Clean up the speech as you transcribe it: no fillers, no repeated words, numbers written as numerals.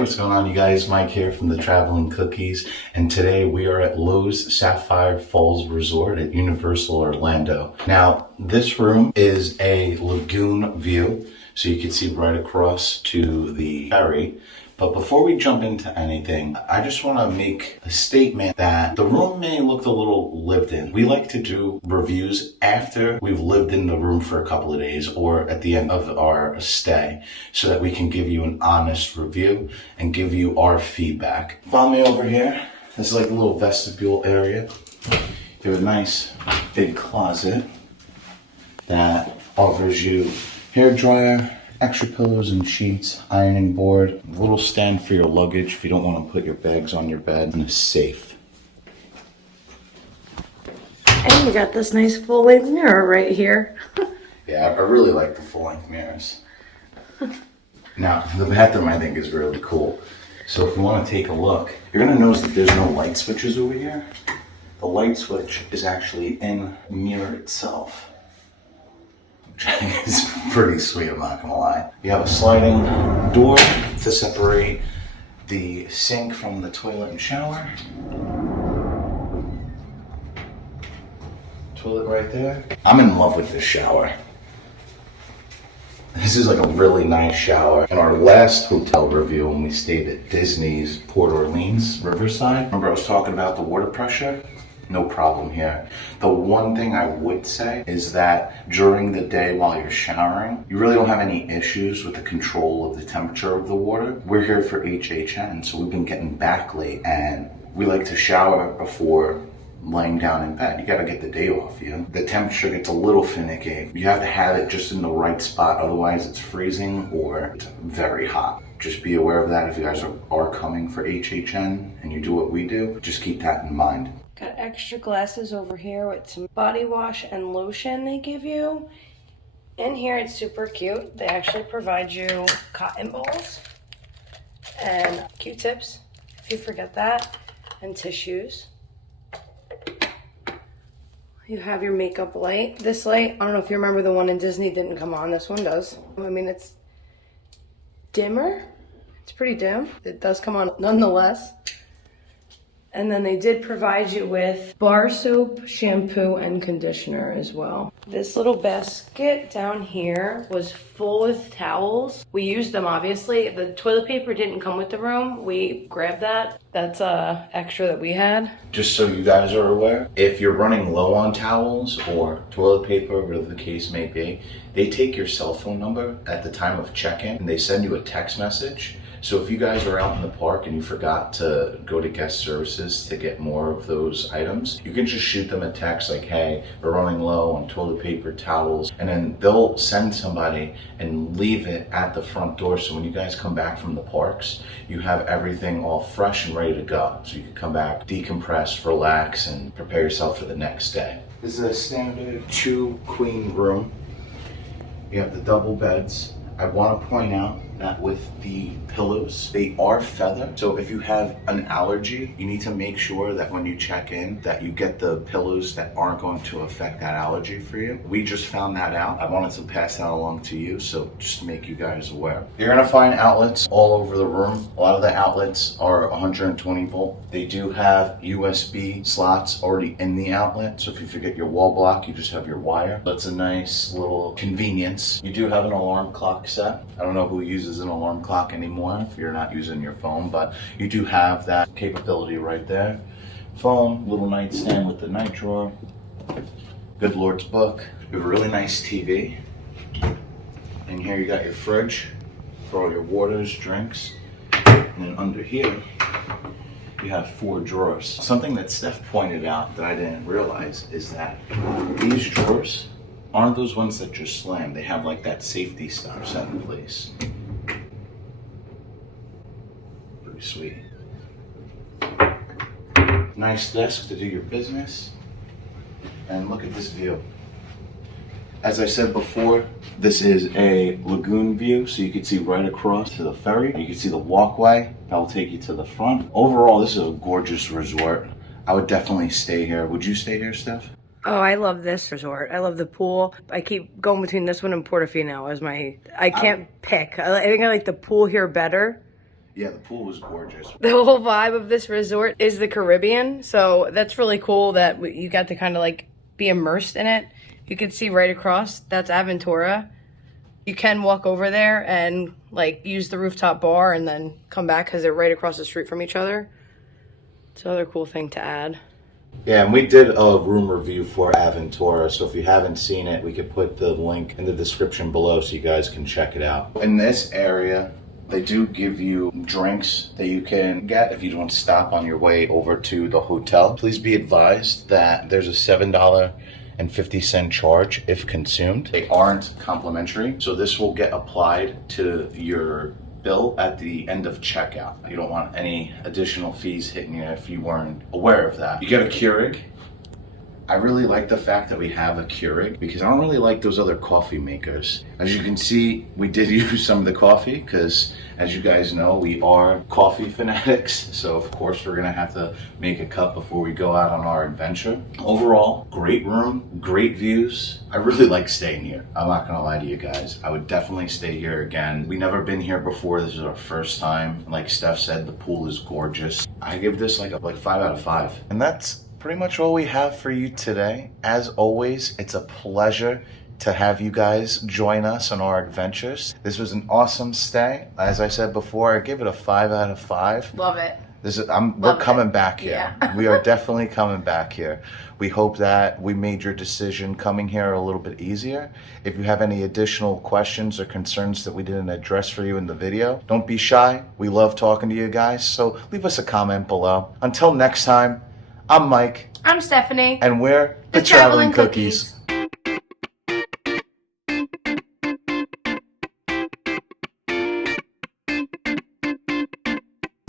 what's going on, you guys? Mike here from the Traveling Cookies, and today we are at Lowes Sapphire Falls Resort at Universal Orlando. Now, this room is a lagoon view, so you can see right across to the ferry. But before we jump into anything, I just want to make a statement that the room may look a little lived in. We like to do reviews after we've lived in the room for a couple of days or at the end of our stay so that we can give you an honest review and give you our feedback. Follow me over here. This is like a little vestibule area. You have a nice big closet that offers you hair dryer, extra pillows and sheets, ironing board, a little stand for your luggage if you don't want to put your bags on your bed, and a safe. And you got this nice full-length mirror right here. Yeah, I really like the full-length mirrors. Now, the bathroom I think is really cool. So if you want to take a look, you're going to notice that there's no light switches over here. The light switch is actually in the mirror itself. It's pretty sweet, I'm not gonna lie. You have a sliding door to separate the sink from the toilet and shower. Toilet right there. I'm in love with this shower. This is like a really nice shower. In our last hotel review, when we stayed at Disney's Port Orleans Riverside, remember I was talking about the water pressure? No problem here. The one thing I would say is that during the day while you're showering, you really don't have any issues with the control of the temperature of the water. We're here for HHN, so we've been getting back late and we like to shower before laying down in bed. You gotta get the day off you. The temperature gets a little finicky. You have to have it just in the right spot, otherwise it's freezing or it's very hot. Just be aware of that if you guys are coming for HHN and you do what we do, just keep that in mind. Got extra glasses over here with some body wash and lotion they give you. In here it's super cute. They actually provide you cotton balls and Q-tips if you forget that, and tissues. You have your makeup light. This light, I don't know if you remember the one in Disney didn't come on. This one does. I mean, it's dimmer. It's pretty dim. It does come on nonetheless. And then they did provide you with bar soap, shampoo, and conditioner as well. This little basket down here was full with towels. We used them, obviously. The toilet paper didn't come with the room. We grabbed that. That's extra that we had. Just so you guys are aware, if you're running low on towels or toilet paper, whatever the case may be, they take your cell phone number at the time of check-in and they send you a text message. So if you guys are out in the park and you forgot to go to guest services to get more of those items, you can just shoot them a text like, hey, we're running low on toilet paper, towels, and then they'll send somebody and leave it at the front door. So when you guys come back from the parks, you have everything all fresh and ready to go. So you can come back, decompress, relax, and prepare yourself for the next day. This is a standard 2-queen room. You have the double beds. I want to point out that with the pillows, they are feather. So if you have an allergy, you need to make sure that when you check in that you get the pillows that aren't going to affect that allergy for you. We just found that out. I wanted to pass that along to you, so just to make you guys aware. You're gonna find outlets all over the room. A lot of the outlets are 120 volt. They do have USB slots already in the outlet, so if you forget your wall block, you just have your wire. That's a nice little convenience. You do have an alarm clock set. I don't know who uses an alarm clock anymore if you're not using your phone, but you do have that capability right there. Phone, little nightstand with the night drawer, good Lord's book. You have a really nice TV. And here you got your fridge for all your waters, drinks. And then under here, you have 4 drawers. Something that Steph pointed out that I didn't realize is that these drawers aren't those ones that just slam. They have like that safety stuff set in place. Pretty sweet. Nice desk to do your business. And look at this view. As I said before, this is a lagoon view, so you can see right across to the ferry. You can see the walkway that will take you to the front. Overall, this is a gorgeous resort. I would definitely stay here. Would you stay here, Steph? Oh, I love this resort. I love the pool. I keep going between this one and Portofino as my, I can't pick. I think I like the pool here better. Yeah, the pool was gorgeous. The whole vibe of this resort is the Caribbean, so that's really cool that you got to kind of like be immersed in it. You can see right across, that's Aventura. You can walk over there and like use the rooftop bar and then come back because they're right across the street from each other. It's another cool thing to add. Yeah, and we did a room review for Aventura, so if you haven't seen it, we could put the link in the description below so you guys can check it out. In this area, they do give you drinks that you can get if you want to stop on your way over to the hotel. Please be advised that there's a $7.50 charge if consumed. They aren't complimentary, so this will get applied to your bill at the end of checkout. You don't want any additional fees hitting you if you weren't aware of that. You get a keurig. I really like the fact that we have a keurig because I don't really like those other coffee makers. As you can see, we did use some of the coffee because, as you guys know, we are coffee fanatics. So of course we're gonna have to make a cup before we go out on our adventure. Overall, great room, great views. I really like staying here. I'm not gonna lie to you guys. I would definitely stay here again. We never been here before. This is our first time. Like Steph said, the pool is gorgeous. I give this like 5 out of 5. And that's pretty much all we have for you today. As always, it's a pleasure to have you guys join us on our adventures. This was an awesome stay. As I said before, I give it a 5 out of 5. Love it. We're coming back here. Yeah. We are definitely coming back here. We hope that we made your decision coming here a little bit easier. If you have any additional questions or concerns that we didn't address for you in the video, don't be shy. We love talking to you guys, so leave us a comment below. Until next time, I'm Mike. I'm Stephanie. And we're the Traveling Cookies.